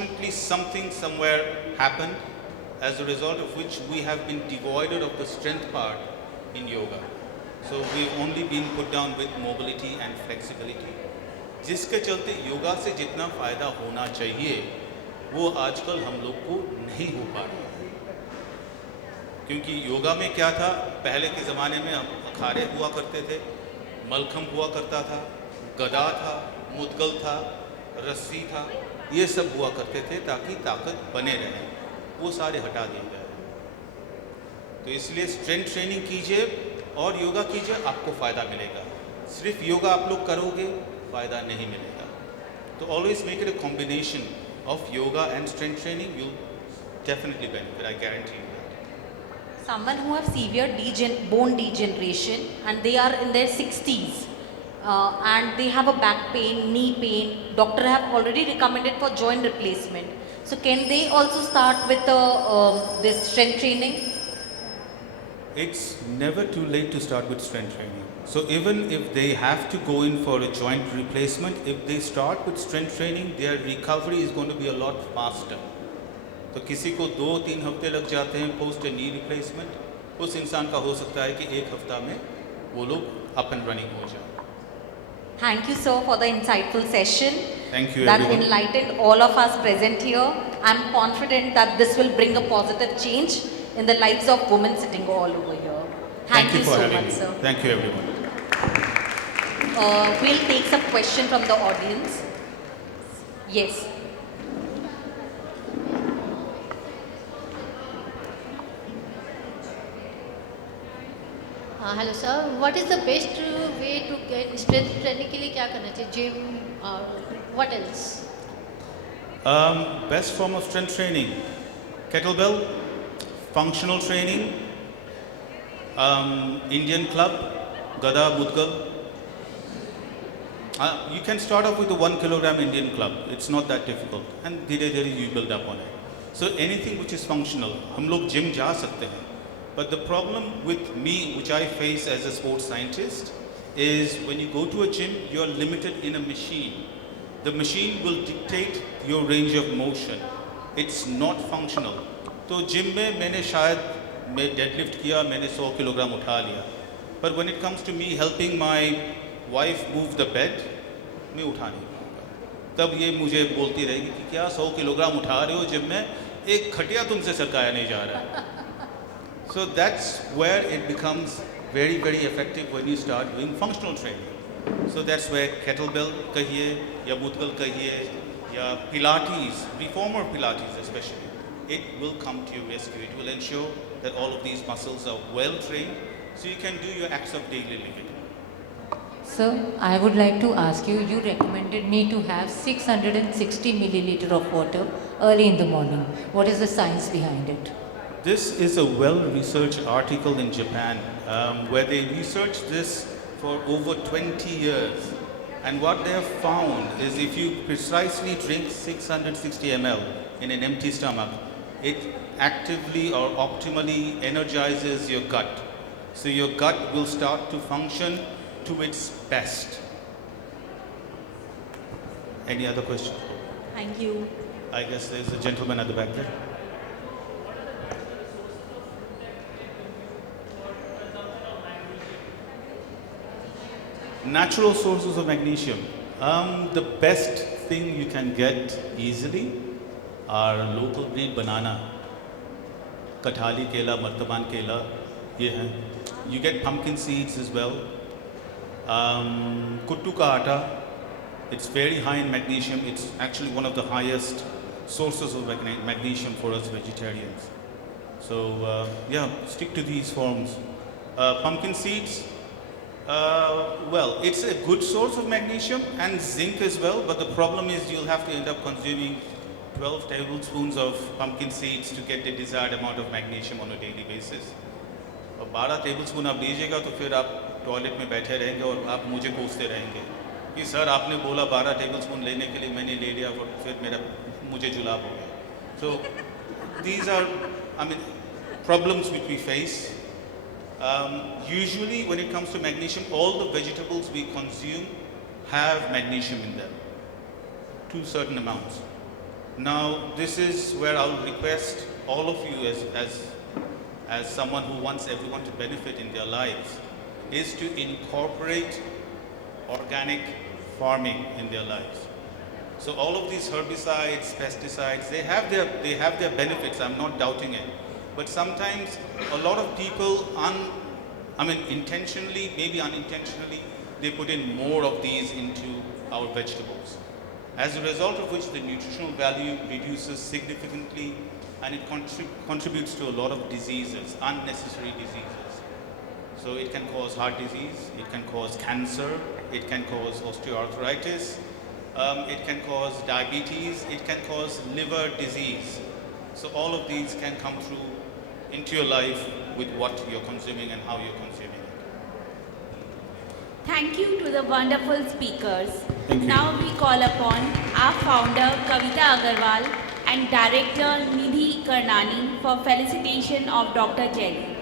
unfortunately something somewhere happened, as a result of which we have been devoid of the strength part in yoga. So we've only been put down with mobility and flexibility. जिसके चलते योगा से जितना फ़ायदा होना चाहिए वो आजकल हम लोग को नहीं हो पा रहा है। क्योंकि योगा में क्या था, पहले के ज़माने में हम अखाड़े हुआ करते थे, मलखम हुआ करता था, गदा था, मुद्गल था, रस्सी था, ये सब हुआ करते थे ताकि ताकत बने रहे। वो सारे हटा दिए गए। तो इसलिए स्ट्रेंथ ट्रेनिंग कीजिए और योगा कीजिए, आपको फ़ायदा मिलेगा। सिर्फ योगा आप लोग करोगे फ़ायदा नहीं मिलेगा। तो always make it a combination of yoga and strength training, you definitely benefit, I guarantee you. Someone who have severe bone degeneration and they are in their 60s and they have a back pain, knee pain, doctor have already recommended for joint replacement. So can they also start with this strength training? It's never too late to start with strength training. So even if they have to go in for a joint replacement, if they start with strength training, their recovery is going to be a lot faster. तो किसी को 2-3 हफ्ते लग जाते हैं post knee replacement, उस इंसान का हो सकता है कि 1 हफ्ता में वो लोग अप एंड रनिंग हो जाए। Thank you, sir, for the insightful session. Thank you, that everyone. enlightened all of us present here. I'm confident that this will bring a positive change in the lives of women sitting all over here. Thank you for so having much, me. sir. Thank you, everyone. We'll take some question from the audience. Yes. Hello sir, what is the best way to get strength training के लिए क्या करना चाहिए, gym और what else? Best form of strength training, kettlebell, functional training, Indian club, gada, mudgal. You can start off with a 1 kilogram Indian club. It's not that difficult, and धीरे धीरे you build up on it. So anything which is functional, हम लोग gym जा सकते हैं. But the problem with me, which I face as a sports scientist, is when you go to a gym, you're limited in a machine. The machine will dictate your range of motion. It's not functional. तो gym में मैंने शायद मैं deadlift किया, मैंने 100 kilogram उठा लिया, पर when it comes to me helping my wife move the bed, मैं उठा नहीं पाऊँगा। तब ये मुझे बोलती रहेगी कि क्या 100 किलोग्राम उठा रहे हो जिम में, एक खटिया तुमसे सरकाया नहीं जा रहा है। So that's where it becomes very, very effective when you start doing functional training. So that's where kettlebell kahiye, ya mudgal kahiye, ya Pilates, reformer Pilates especially, it will come to your rescue. It will ensure that all of these muscles are well trained, so you can do your acts of daily living. Sir, I would like to ask you, you recommended me to have 660 milliliter of water early in the morning. What is the science behind it? This is a well-researched article in Japan where they researched this for over 20 years. And what they have found is if you precisely drink 660 ml in an empty stomach, it actively or optimally energizes your gut. So your gut will start to function to its best. Any other questions? Thank you. I guess there's a gentleman at the back there. Natural sources of magnesium. The best thing you can get easily are local breed banana, kathali kela, martaban kela, ye hain. You get pumpkin seeds as well. Kuttu ka atta, it's very high in magnesium. It's actually one of the highest sources of magnesium for us vegetarians. So yeah, stick to these forms. Pumpkin seeds, well, it's a good source of magnesium and zinc as well, but the problem is you'll have to end up consuming 12 tablespoons of pumpkin seeds to get the desired amount of magnesium on a daily basis. और 12 tablespoon आप लीजिएगा तो फिर आप toilet में बैठे रहेंगे और आप मुझे कोसते रहेंगे कि सर आपने बोला 12 टेबलस्पून लेने के लिए, मैंने ले लिया और फिर मुझे जुलाब हो गया. So these are, I mean, problems which we face. Usually when it comes to magnesium, all the vegetables we consume have magnesium in them to certain amounts. Now, this is where I'll request all of you as someone who wants everyone to benefit in their lives, is to incorporate organic farming in their lives. So all of these herbicides, pesticides, they have their benefits, I'm not doubting it. But sometimes a lot of people, intentionally, maybe unintentionally, they put in more of these into our vegetables. As a result of which the nutritional value reduces significantly, and it contributes to a lot of diseases, unnecessary diseases. So it can cause heart disease, it can cause cancer, it can cause osteoarthritis, it can cause diabetes, it can cause liver disease. So all of these can come through into your life with what you're consuming and how you're consuming it. Thank you to the wonderful speakers. Thank you. Now we call upon our founder Kavita Agarwal and director Nidhi Karnani for felicitation of Dr. Jelly.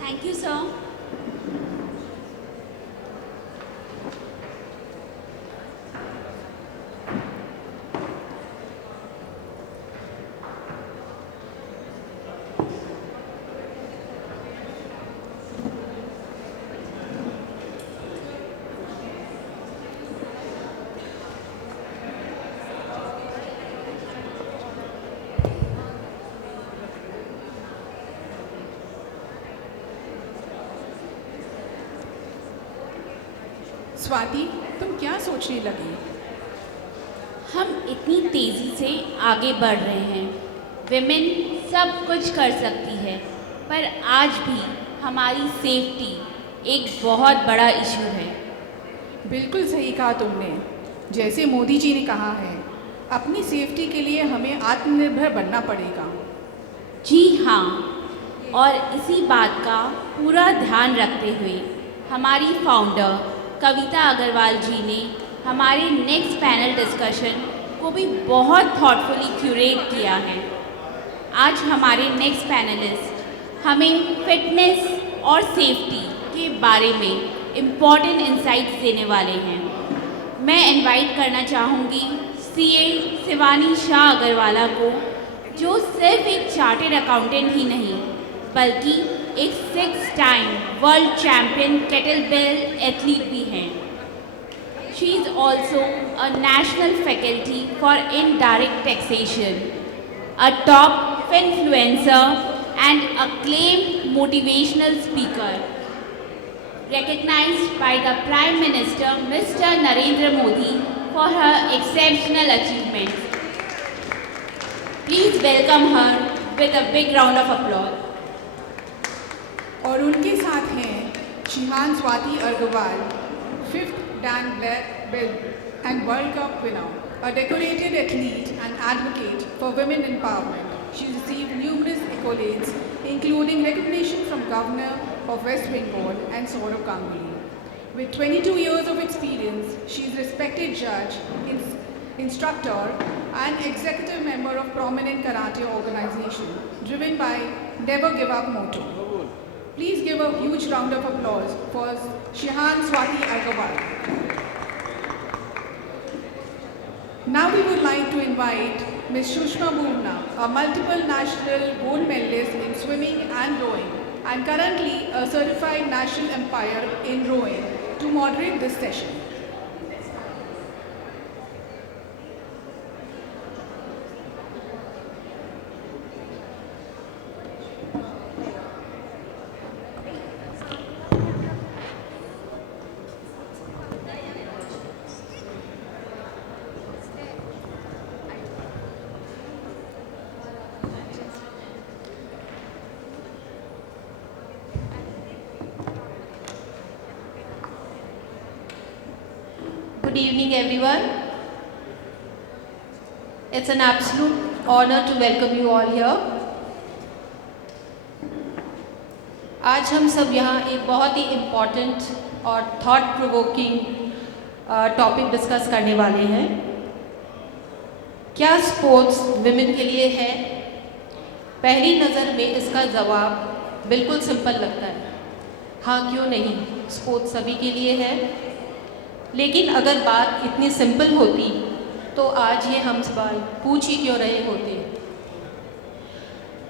Thank you, sir. Swati, तुम क्या सोचने लगी? हम इतनी तेज़ी से आगे बढ़ रहे हैं। विमेन सब कुछ कर सकती है, पर आज भी हमारी सेफ्टी एक बहुत बड़ा इशू है। बिल्कुल सही कहा तुमने। जैसे मोदी जी ने कहा है, अपनी सेफ्टी के लिए हमें आत्मनिर्भर बनना पड़ेगा। जी हाँ, और इसी बात का पूरा ध्यान रखते हुए हमारी फाउंडर कविता अग्रवाल जी ने हमारे नेक्स्ट पैनल डिस्कशन को भी बहुत थॉटफुली क्यूरेट किया है। आज हमारे नेक्स्ट पैनलिस्ट हमें फिटनेस और सेफ्टी के बारे में इम्पॉर्टेंट इंसाइट्स देने वाले हैं। मैं इनवाइट करना चाहूँगी सीए शिवानी शाह अग्रवाला को, जो सिर्फ एक चार्टेड अकाउंटेंट ही नहीं बल्कि एक 6 time world champion kettlebell athlete भी हैं। She is also a national faculty for indirect taxation, a top influencer and acclaimed motivational speaker, recognized by the Prime Minister Mr. Narendra Modi for her exceptional achievements. Please welcome her with a big round of applause. और उनके साथ हैं shihan Swati Agarwal, 5th Dan Blair Belt and World Cup winner, a decorated athlete and advocate for women empowerment. She received numerous accolades, including recognition from Governor of West Bengal and Saurav Ganguly. With 22 years of experience, she is a respected judge, instructor, and executive member of prominent karate organization, driven by Never Give Up motto. Please give a huge round of applause for Shihan Swati Agarwal. Now we would like to invite Ms. Shushma Bhuvna, a multiple national gold medalist in swimming and rowing, and currently a certified national umpire in rowing, to moderate this session. Good evening, everyone. It's an absolute honor to welcome you all here. आज हम सब यहाँ एक बहुत ही important और thought provoking topic discuss करने वाले हैं. क्या स्पोर्ट्स विमेन के लिए है? पहली नज़र में इसका जवाब बिल्कुल सिंपल लगता है. हाँ, क्यों नहीं, स्पोर्ट्स सभी के लिए है. लेकिन अगर बात इतनी सिंपल होती तो आज ये हम सवाल पूछ ही क्यों रहे होते.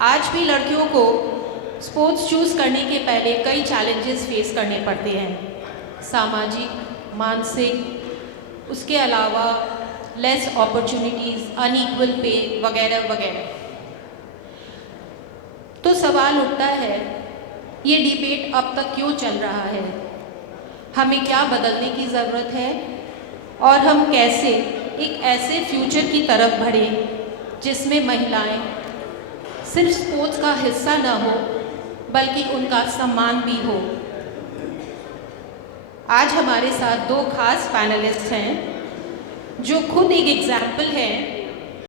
आज भी लड़कियों को स्पोर्ट्स चूज़ करने के पहले कई चैलेंजेस फेस करने पड़ते हैं. सामाजिक, मानसिक, उसके अलावा लेस अपॉर्चुनिटीज़, अनइक्वल पे वगैरह वगैरह. तो सवाल उठता है, ये डिबेट अब तक क्यों चल रहा है? हमें क्या बदलने की ज़रूरत है और हम कैसे एक ऐसे फ्यूचर की तरफ बढ़ें जिसमें महिलाएं सिर्फ स्पोर्ट्स का हिस्सा न हो बल्कि उनका सम्मान भी हो. आज हमारे साथ दो खास पैनलिस्ट हैं जो खुद एक एग्जाम्पल हैं